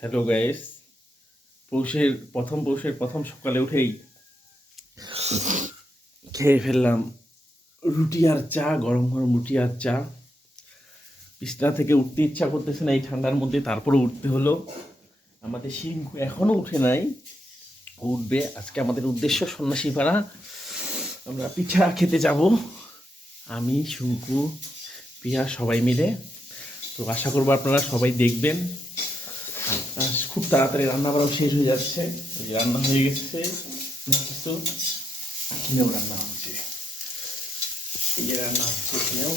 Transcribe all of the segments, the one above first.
Hello guys, পৌষের প্রথম সকালে উঠেই খেয়ে ফেললাম রুটি আর চা, গরম গরম রুটি আর চা। বিছানা থেকে উঠতে ইচ্ছা করতেছে না এই ঠান্ডার মধ্যে, তারপরে উঠতে হলো। আমাদের সিংহু এখনো উঠে নাই, উঠবে। আজকে আমাদের উদ্দেশ্য সন্ন্যাসী পাড়া, আমরা পিঠা খেতে যাব, আমি, শঙ্কু, পিয়া সবাই মিলে। তো আশা করবো আপনারা সবাই দেখবেন। খুব তাড়াতাড়ি রান্না বাড়াও শেষ হয়ে যাচ্ছে। এই যে রান্না হয়ে গেছে, কিছু এখানেও রান্না হচ্ছে, এই যে রান্না হচ্ছে এখানেও।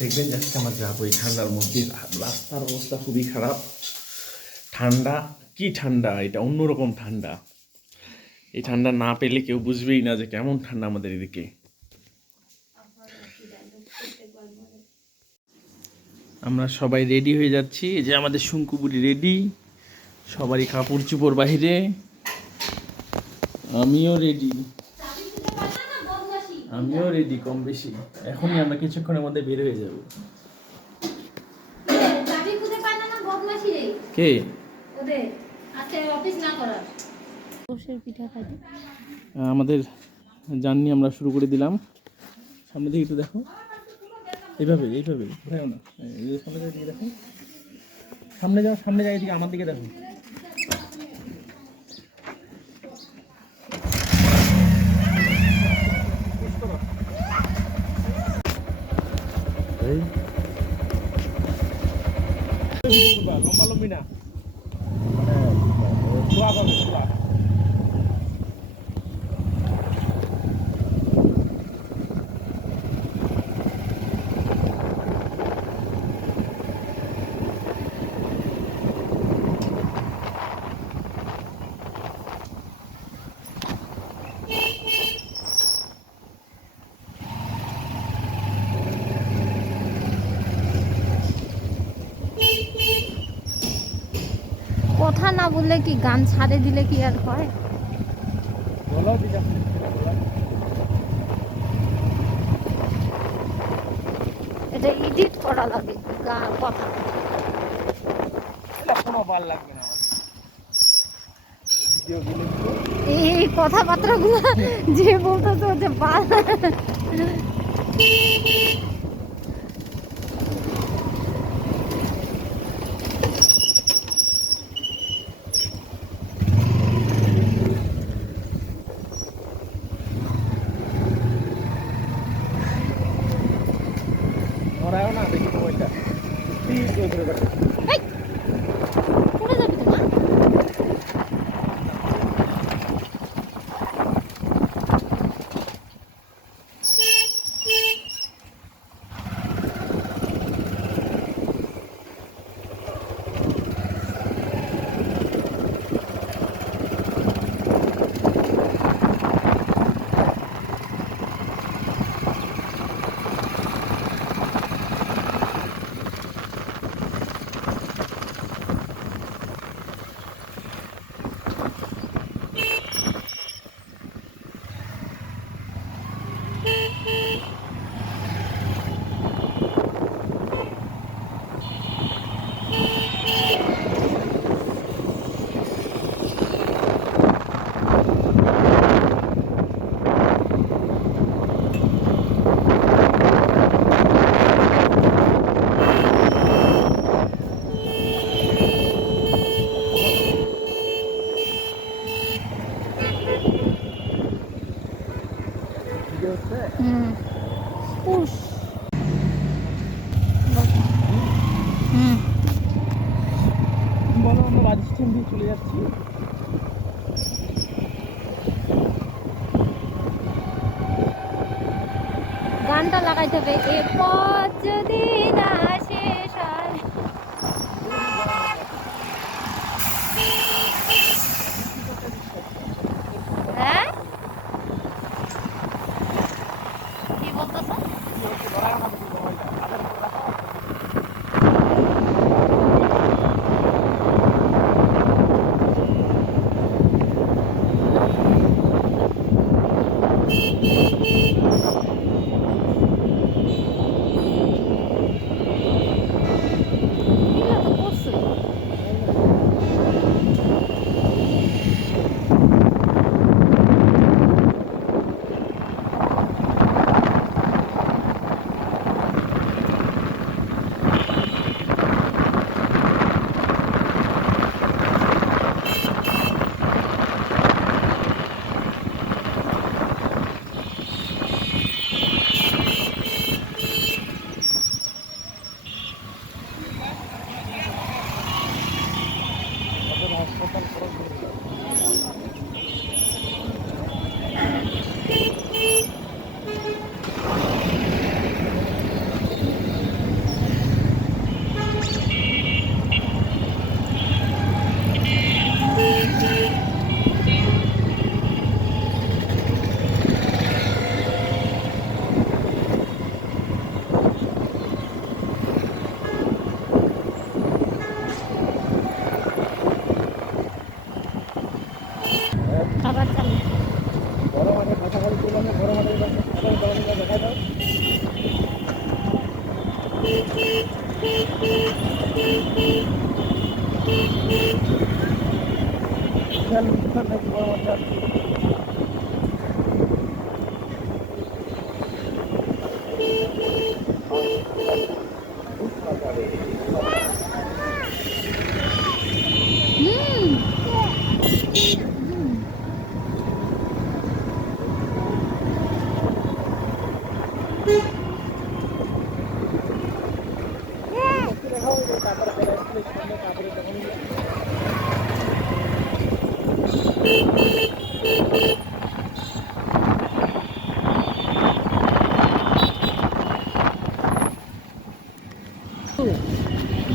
দেখবেন যে আজকে আমরা যাবো এই ঠান্ডার মধ্যে। রাস্তার অবস্থা খুবই খারাপ, ঠান্ডা। কি ঠান্ডা এটা, অন্যরকম ঠান্ডা। এই ঠান্ডা না পেলে কেউ বুঝবেই না যে কেমন ঠান্ডা আমাদের এদিকে। আমরা সবাই রেডি হয়ে যাচ্ছি, এই যে আমাদের শঙ্কুপুরি রেডি, সবারই কাপড় চোপড় বাহিরে, আমিও রেডি কম বেশি। এখনই আমরা কিছুক্ষণের মধ্যে বের হয়ে যাব। কে আমাদের জার্নি আমরা শুরু করে দিলাম। সামনে দিকে একটু দেখো, এইভাবে ঘুরাও না, সামনে দিকে দেখো, সামনে যাও এদিকে, আমার দিকে দেখো। লম্বা লম্বি না, শোয়া পাবে, শোয়া। কথা না বললে কি, গান ছাড়ে দিলে কি আর হয়? এটা এডিট করা লাগে কথা। এই কথাবার্তা গুলো যে বলতেছে যে বাল। না দেখি মোবাইলটা পড়ে যাবি তো না? উস। বলো, আমরা বাড়ি স্ট্যান্ড দিয়ে চলে যাচ্ছি। গানটা লাগাইতে হবে, এ পথ যদি না শেষ হয়। হ্যাঁ, কি বলতেছো? এগুলো তো করছে। হুম।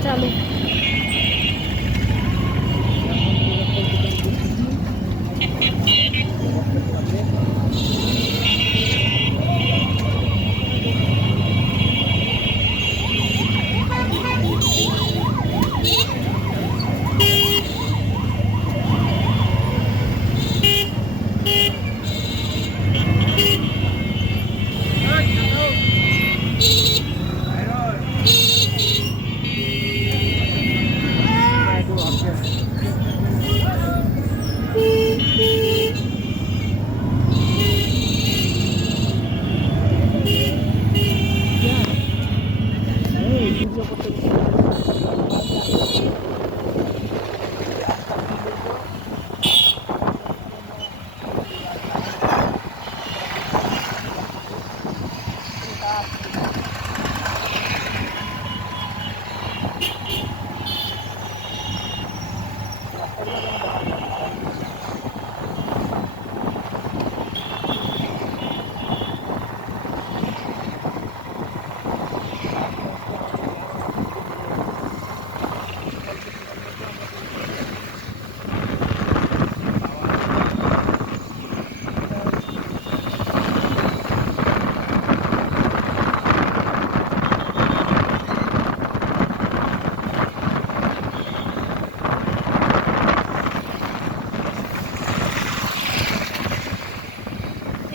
চালু।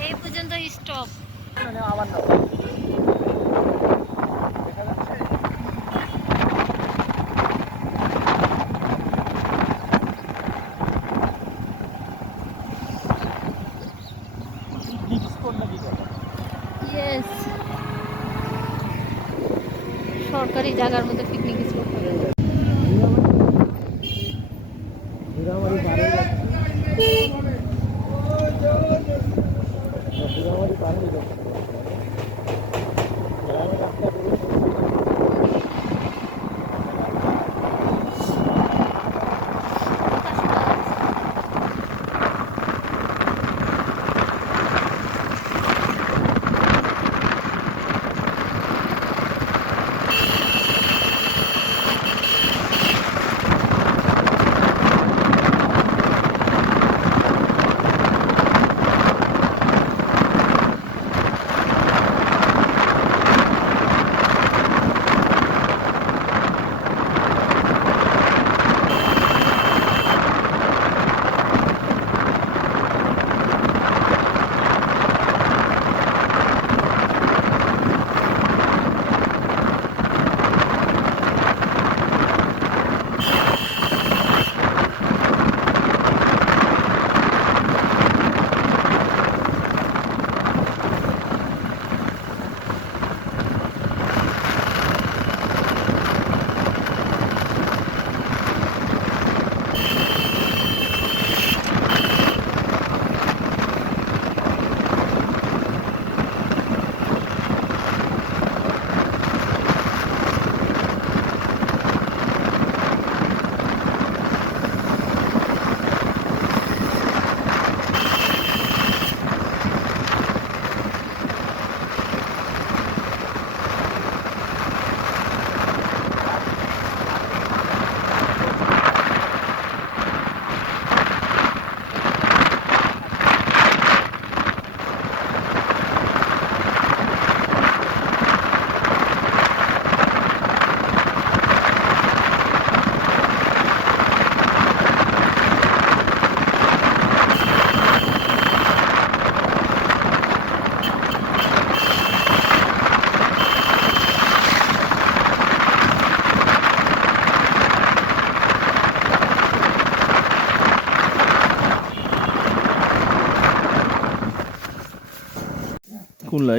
এই পর্যন্ত স্টপ। আবার না ইয়েস, সরকারি জায়গার মধ্যে পিকনিক স্পট হবে।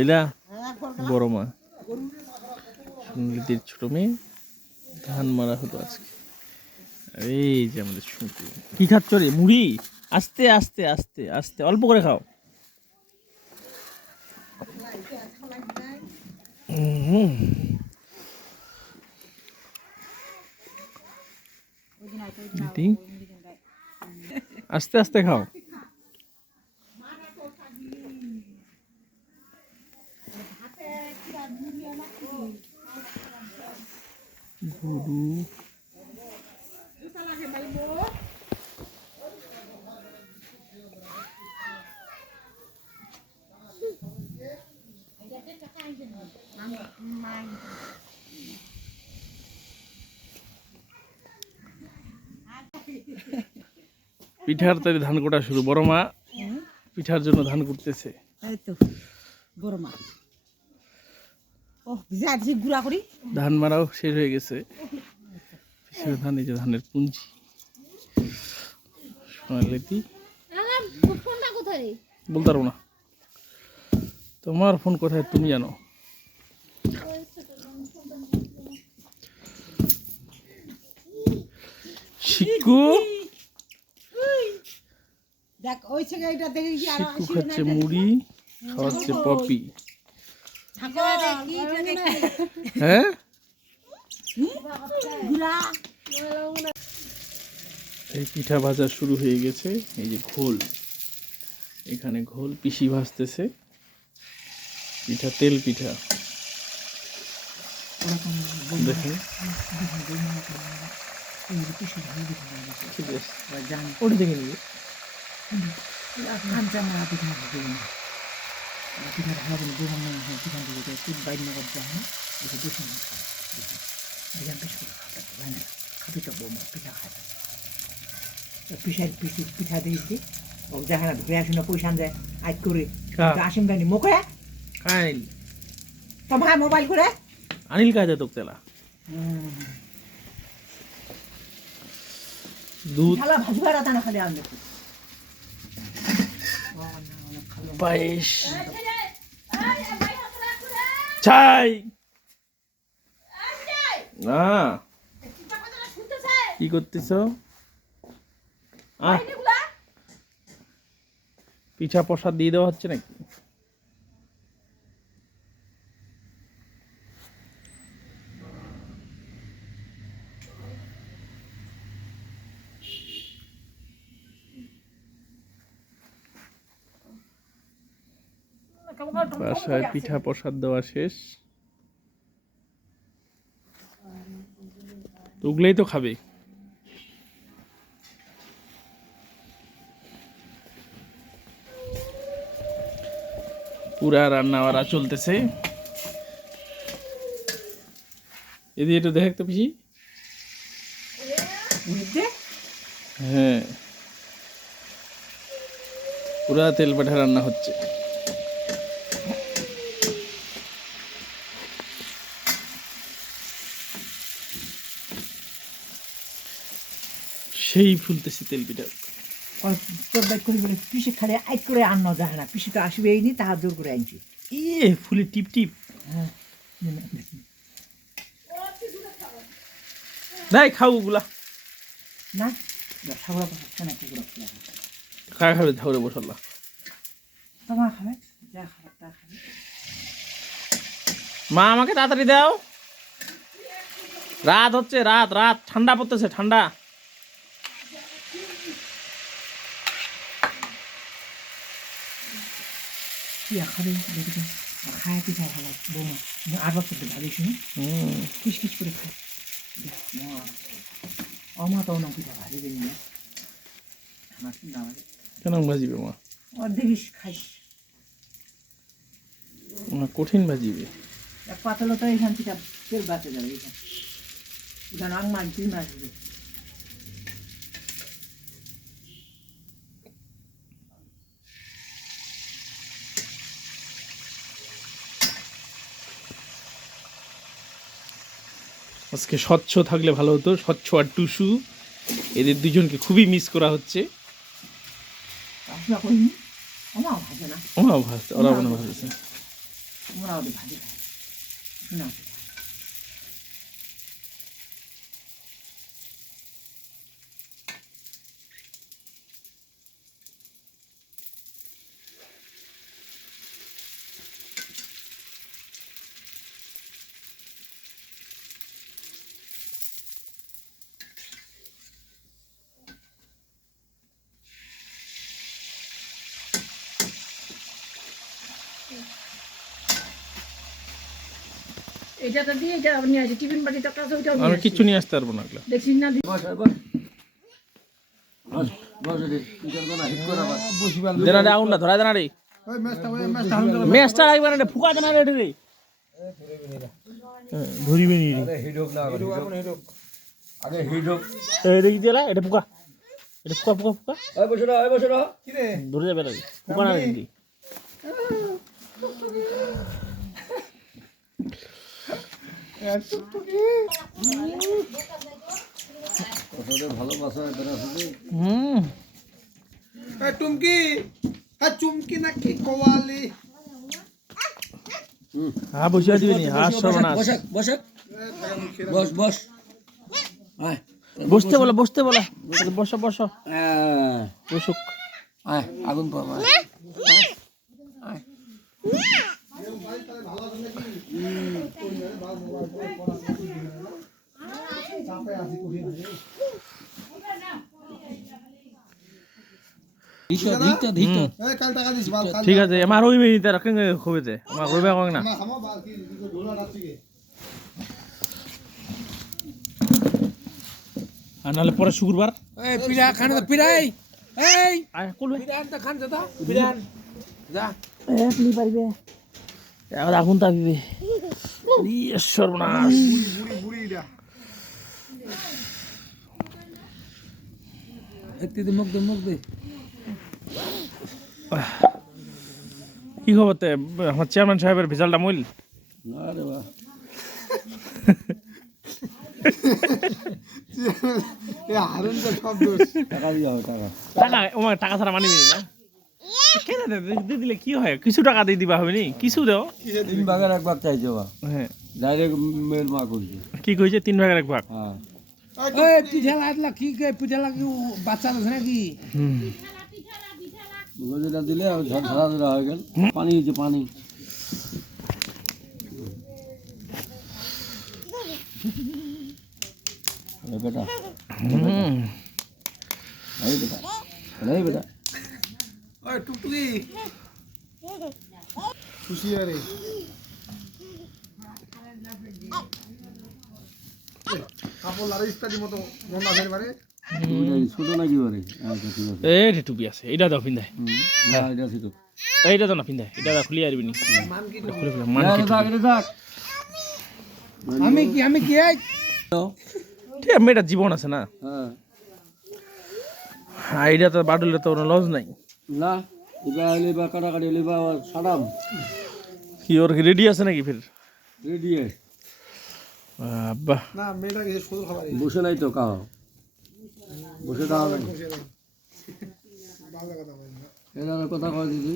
এলা বড় মা সুনীতির ছোট মেয়ে ধান মারা হলো আজকে। এই যে আমাদের শুনতে কি খাচ্ছ রে? মুড়ি? আস্তে আস্তে আস্তে আস্তে অল্প করে খাও। আস্তে আস্তে খাও। গরু পিঠার তৈরি ধান কোটা শুরু। বড় মা পিঠার জন্য ধান কুটতেছে। এই তো বড় মা ও ভিজা গুড়া করি ধান মারাও শেষ হয়ে গেছে। পিছের ধান, এই যে ধানের পুঞ্জি। সোনালিতি ফোনটা কোথায়? বলতে পারবো না। তোমার ফোন কোথায় তুমি জানো। শিকু দেখ ওই ছেলে এটা দেখে কি আর শিকু খাচ্ছে মুড়ি, খাওয়াচ্ছে পপি। হ্যাঁ গুড়া এই পিঠা ভাজা শুরু হয়ে গেছে। এই যে ঘোল, এখানে ঘোল পিসি ভাজতেছে। পিঠা তেল পিঠা দেখেন। ঠিক আছে ওটা দেখে নিবে। পিঠা দিয়েছি দেখা না ঘুরে আসুন পয়সা যায় আজ করে আসেন জানি মুখে আনিল তোমার মোবাইল করে আনিল কাজে তোক তেলা দুধ খালা ভাজবার আতা না খালি আনলে পায়েস চাই না। কি করতেছ? পিঠা প্রসাদ দিয়ে দেওয়া হচ্ছে নাকি? বাসায় পিঠা প্রসাদ দেওয়া শেষ। ওগুলোই তো খাবে। পুরা রান্না বাড়া চলতেছে। এদিকে একটু দেখ তো পিসি। হ্যাঁ পুরা তেল পিঠা রান্না হচ্ছে। সেই ফুলতেছি তেল পিঠা। তোর বাইক করে বলে পিসে খালি আইট করে আন্ন যায় না, পিসে তো আসবে এই নি তাহার জোর করে আনছি। ফুলে টিপ টিপ। হ্যাঁ নাই খাও ওগুলা না ঠাকুরা পাঠাচ্ছে না কুকুরা কারা খাবে? ঝাউরে বসাল্লা তোমার খাবে যা খাবার তা খাবে। মা আমাকে তাড়াতাড়ি দাও, রাত হচ্ছে, রাত রাত ঠান্ডা পড়তেছে, ঠান্ডা। খাবে খায় পিঠা ভালো বৌমা 8 বছর ধরে ভাবিস নি কিস কিস করে খায়। অমা তো না পিঠা ভাজি দিন না আমার না কেন ভাজিবে মা? অর্ধেক খাইস কঠিন ভাজিবে। এক পাতলো তো এখান থেকে তেল বাঁচে যাবে এখানে আং মাছ 2 মাছ দিবে। আজকে স্বচ্ছ থাকলে ভালো হতো, স্বচ্ছ আর টুসু এদের দুজনকে খুবই মিস করা হচ্ছে। ভাজে না ওরা ভাজছে, ওরা মনে ভাজছে। মোটামুটি ভাজি খায় শোনা এটা দিয়ে এটা নিয়ে আসি টিফিন বাটিটা কাছে ওইটাও আমি নিয়ে কিচ্ছু নিয়ে আসতে পারবো না এগুলো। দেখছি না দেনা রে আগুন না ধরা দেনা রে মেসটা রাখবে না রে ফুকা দেনা রে রে ধরিবে নি রে আগে হিট হোক এই দেখি দিলা এটা ফুকা ফুকা এই বসে রহ কি রে ধরে যাবে না ফুকা না রে কতটা ভালোবাসা এবার আসলে টুমকি হ্যাঁ চুমকি নাকি কোয়ালি হ্যাঁ বসিয়ে দিবি নি হ্যাঁ সর্বনাশ বস আয় বসতে বলো বসো বসুক আয় আগুন পাবা কাল টাকা দিস বাল কাল ঠিক আছে আমার ওই মিনিটে রাখেন খুবই দে আমার কইবা কই না খামা বাল কি ঢোলা রাখছি আর নালে পরে শুক্রবার এই পিড়া খান পিড়াই এই আয় কলবে পিড়ান তা খান যা পিড়ান যা আপনি পারবে আর আগুন তাপিবে সর্বনাশ বুড়িটা একটু মুখ দে কি খবর তে আমার চেয়ারম্যান সাহেবের ভেজালটা মইল না রে বাহ এ হারুন তো সব দোষ টাকা দিও টাকা টাকা ছাড়া মানিবি না কেন দিয়ে দিলে কি হয় কিছু টাকা দিয়ে দিবা হবে নি কিছু দাও 3 ভাগের 1 ভাগ চাইছো বা হ্যাঁ ডাইরেক্ট মেল মা কইছে কি কইছে 3 ভাগের 1 ভাগ হ্যাঁ এই পিঠা লাগলা কি কে পিঠা লাগি বাচ্চা আছে নাকি গজলা দিলে আর ঝড় ধরা হয়ে গেল পানি হচ্ছে পানি বেটা এই বেটা ওই টুকটুকি খুশি আরে কাপড় লারে ইত্যাদি মতো মন আছে পারে ছোট নাকি বারে আচ্ছা ঠিক আছে এই টুপি আছে এটা দাও পিন্দাই না এটা ছোট এইটা তো না পিন্দাই এটা দাও খুলি আরবি নি খুলে ফেলা মান কি থাক এটা থাক আমি কি এই ঠিক আছে মেয়েটা জীবন আছে না হ্যাঁ আইডিয়া তো বাড়লে তো লস নাই না এবার এলিবা কাটাকাটি এলিবা সাদাম কি ওর রেডি আছে নাকি ফির রেডি বাহ না মেয়েটা কিছু সুন্দর খাবার বসে নাই তো কাও বসে দাও না ভালো কথা বল এরা কথা কয় দিদি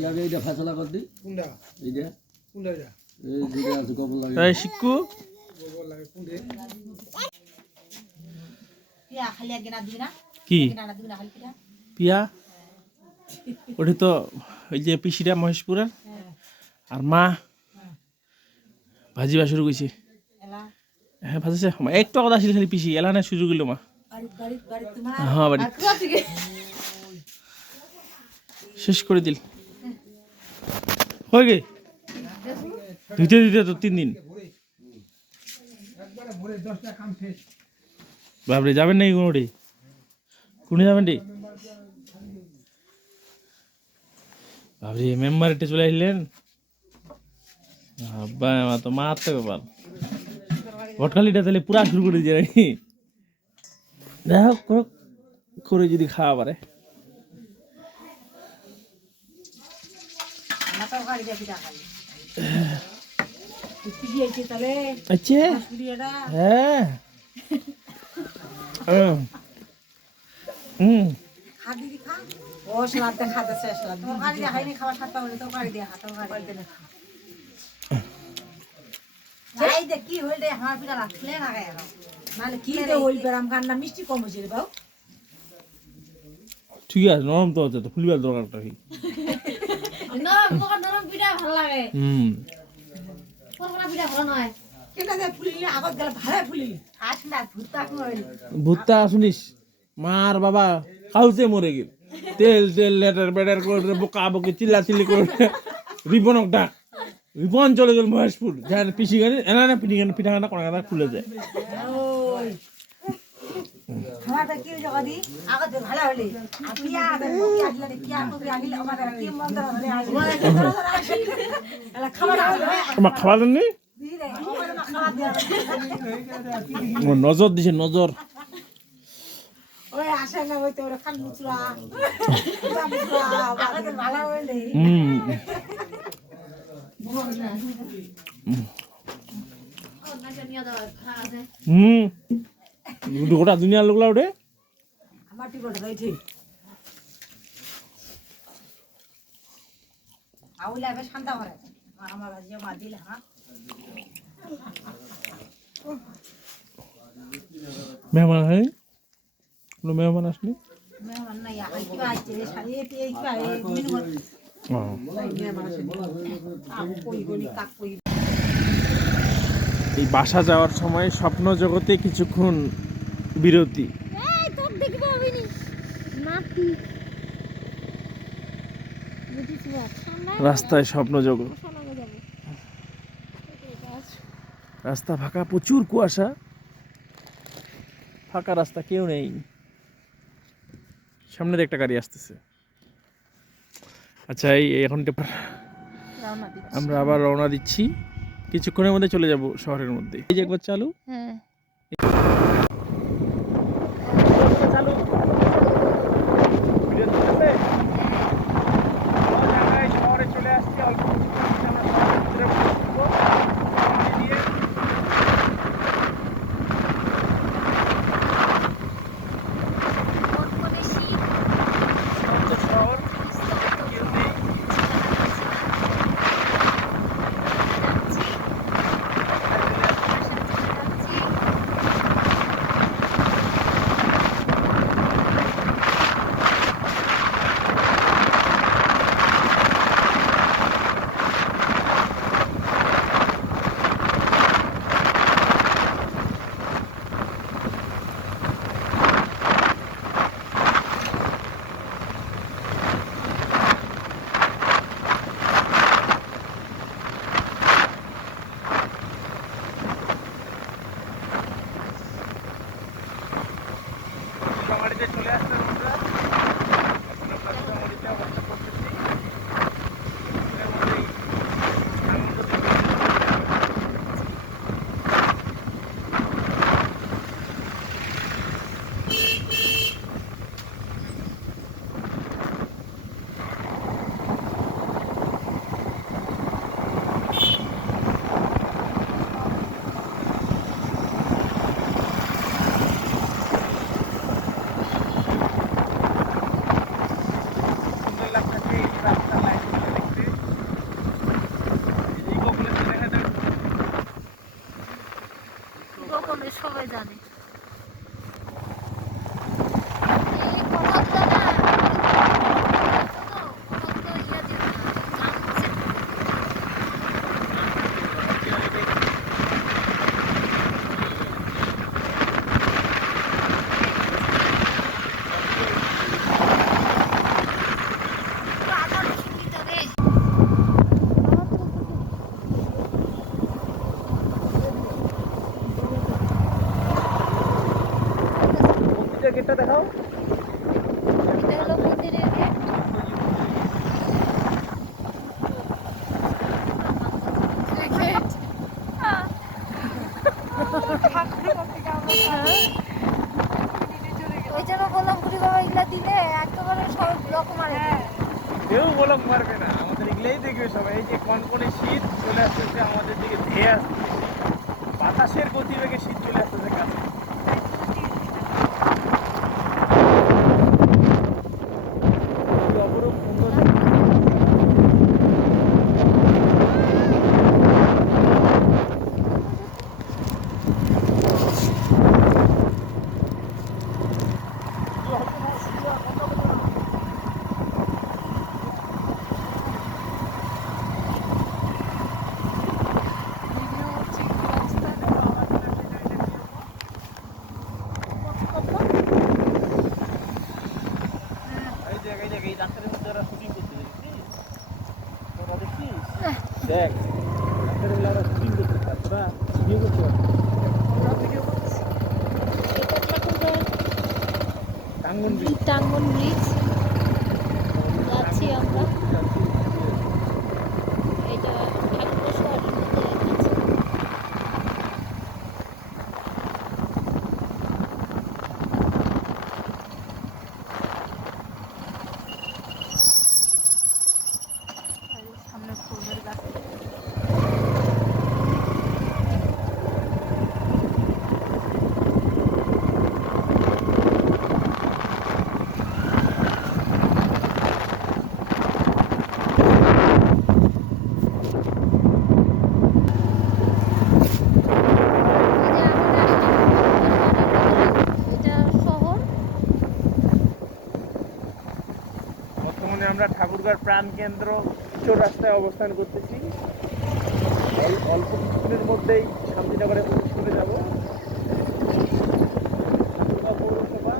ইয়াকে এইটা ফেসলা কর দি কুন্ডা এইটা কুন্ডা এটা এই দিকে আছে কবল লাগে এই শিক্ষু গোবর লাগে কুন্ডে পিয়া খালি আগে না দিবি না কি না দিবি না খালি পিয়া পিয়া ওটি তো ওই যে পিসিটা মহেশপুরের আর মা ভাজিবা শুরু করছে এলা হ্যাঁ ভাজিছে একটু কথা ছিল খালি পিসি এলা না সুযোগ গেল মা গাড়ি তোমার হ্যাঁ বাড়ি শেষ করে দিল হয়ে গে ধুইতে দিতে তো 3 দিন একবারে ভরে 10টা কাম শেষ বাবরে যাবেন নাকি কোনে যাবেন রে বাবরে মেম্বার এটা চলে আসলেন আব্বা আমার তো মারতে ব্যাপার ভটকালিটা তাহলে পুরা শুরু করে দিয়ে নাকি দেখো করে যদি খাওয়া পারে মাথা গাড়ি দিয়ে পিয়া খালি তুই দিয়েছি তাহলে আচ্ছা পিয়াটা হ্যাঁ হুম খা দিদি খা ও সাথে খাতে শেষ লাগ তরকারি দিয়ে খাইনি খাবার সাথে হলে তরকারি দিয়ে খা তরকারি দিয়ে যাই দে কি হইল রে আমার পিঠা লাগলে না গায় নালে কি রে হইল বেরাম কান্না মিষ্টি কম হইছে রে বাউ ঠিক আছে নরম তো হচ্ছে তো ফুলবার দরকারটা কি নরম পিঠা ভালো লাগে পরপরা পিঠা ভালো নয় কেটা দে ফুলিলে আগত গেল ভালো ফুলিলি আজ না ভুত্তা কইল ভুট্টা শুনিস মার বাবা খাউছে মরে গেল তেল তেল লেটার বেটার করে বোকা বকে চিল্লা চিল্লি করে রিবনক ডাক রিবন চলে গেল মহেশপুর যার পিসি গানি এনা না পিঠি গানি পিঠা গানা কোনা খুলে যায় ওই খাওয়াটা কি জগদি আগত ভালো হইলি আপনি আগে মুখি আসলে কি আর মুখি আসলে আমাদের কি মন্দ ধরে আসবে এলা খাবার আসবে তোমার খাওয়া দেন নি দিরে ওরে মা খাওয়া দিয়ে নজর দিছে নজর ওই আসে না ওই তো ওরা খান মুচরা আগত ভালো হইলি গোটা দুনিয়ার লোকলা ওঠে আমার টিপট রইছে আউলা বে শান্তা করে আমার রাজ্য মা দিলে হ্যাঁ মেহমান হয় কোনো মেহমান আসনি মেহমান না ইয়া কি বাজছে সারিয়ে পেয়ে কি বাজে মিনু মেহমান আসে আপ কই গনি কাক কই এই বাসা যাওয়ার সময় স্বপ্ন জগতে কিছুক্ষণ বিরতি এই তোর দেখবে হবে নি নাতি বুঝিস বাপ ঠান্ডা রাস্তায় স্বপ্ন জগৎ শোনাবে যাবে রাস্তা ফাঁকা প্রচুর কুয়াশা ফাঁকা রাস্তা কেউ নেই সামনের একটা গাড়ি আসতেছে আচ্ছা এই এখন আমরা আবার রওনা দিচ্ছি কিছুক্ষণের মধ্যে চলে যাব শহরের মধ্যে এই যে একবার চালু হ্যাঁ শহরে চলে আসছি অল্প কোন শীত শহর কেউ নেই বাড়িতে চলে আসলাম আমরা এখন আমরা বাড়িতে অবস্থা করতেছি এর মধ্যেই আনন্দ সুন্দর লাগতেছে এই রাস্তার লাইটগুলো দেখতে এই গোগুলো দেখা যায় গোপনে সবাই জানে এই কমাতটা না কমাতটা ইয়া দিও না জানছে আবার সুবিধা রে গেটটা দেখাও এটা হলো মন্দিরের গেট ওই জন্য বললাম বুড়ি বাবা এগুলা দিলে একেবারে সব ব্লক মারে কেউ বলক মারবে না আমাদের এগুলাই দেখবে সবাই এই যে কনকনে শীত চলে আসতেছে আমাদের দিকে ধেয়ে আসছে বাতাসের গতিবেগে শীত চলে আসতেছে কাছে ঠাকুরগাঁও প্রাণ কেন্দ্র কিশোর রাস্তায় অবস্থান করতেছি। অল্প কিছুদিনের মধ্যেই শান্তিনগরে প্রবেশ করে যাব। ঠাকুরগাঁও পৌরসভা।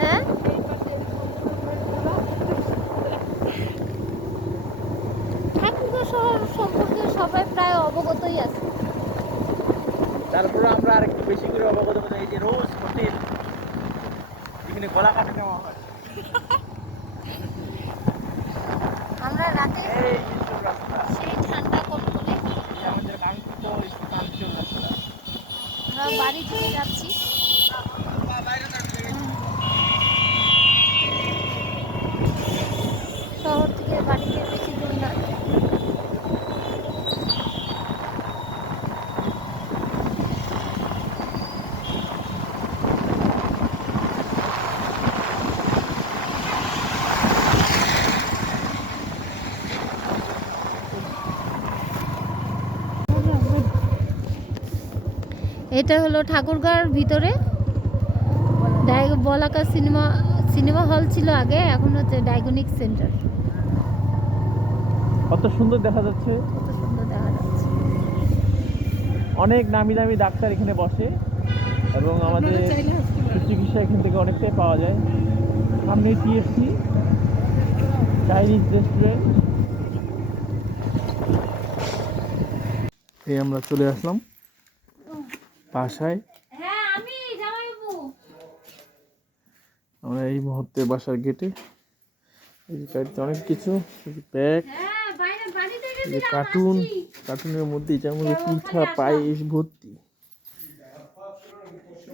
হ্যাঁ ঠাকুরগাঁও শহর সম্পর্কে সবাই প্রায় অবগতই আছে। তারপরে আমরা আরেকটু বেশি করে অবগত হতে এই যে রোজ হোটেল, এখানে গলা কাটে নেওয়া হয়। আমরা রাতে এই কিশোর রাস্তা, সেই ঠান্ডা কনকনে এই আমাদের কাঙ্ক্ষিত কিশোর রাস্তা। আমরা বাড়ি থেকে যাচ্ছি। শহর থেকে বাড়িতে বেশি দূর না। এটা হলো ঠাকুরগাঁওর ভিতরে বলাকা সিনেমা হল ছিল আগে, এখন হচ্ছে ডায়াগনিক সেন্টার। কত সুন্দর দেখা যাচ্ছে। কত সুন্দর দেখা যাচ্ছে। অনেক নামি দামি ডাক্তার এখানে বসে এবং আমাদের সুচিকিৎসা এখান থেকে অনেকটাই পাওয়া যায়। সামনে টিএফসি চাইনিজ রেস্টুরেন্ট। এই আমরা চলে আসলাম বাসায়। হ্যাঁ আমি জামাইবু। আমরা এই মুহূর্তে বাসার গেটে। এই যে গাড়িতে অনেক কিছু, ব্যাগ, হ্যাঁ বাইরে বাড়িতে এই যে কার্টুন, কার্টুনের মধ্যে যেমন পিঠা পায়েস ভর্তি।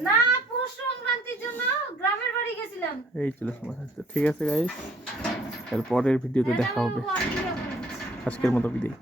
না পৌষ সংক্রান্তির জন্য গ্রামের বাড়ি গেছিলাম। এই চলে আসলাম। ঠিক আছে গাইস, এর পরের ভিডিওতে দেখা হবে। আজকের মতো বিদায়।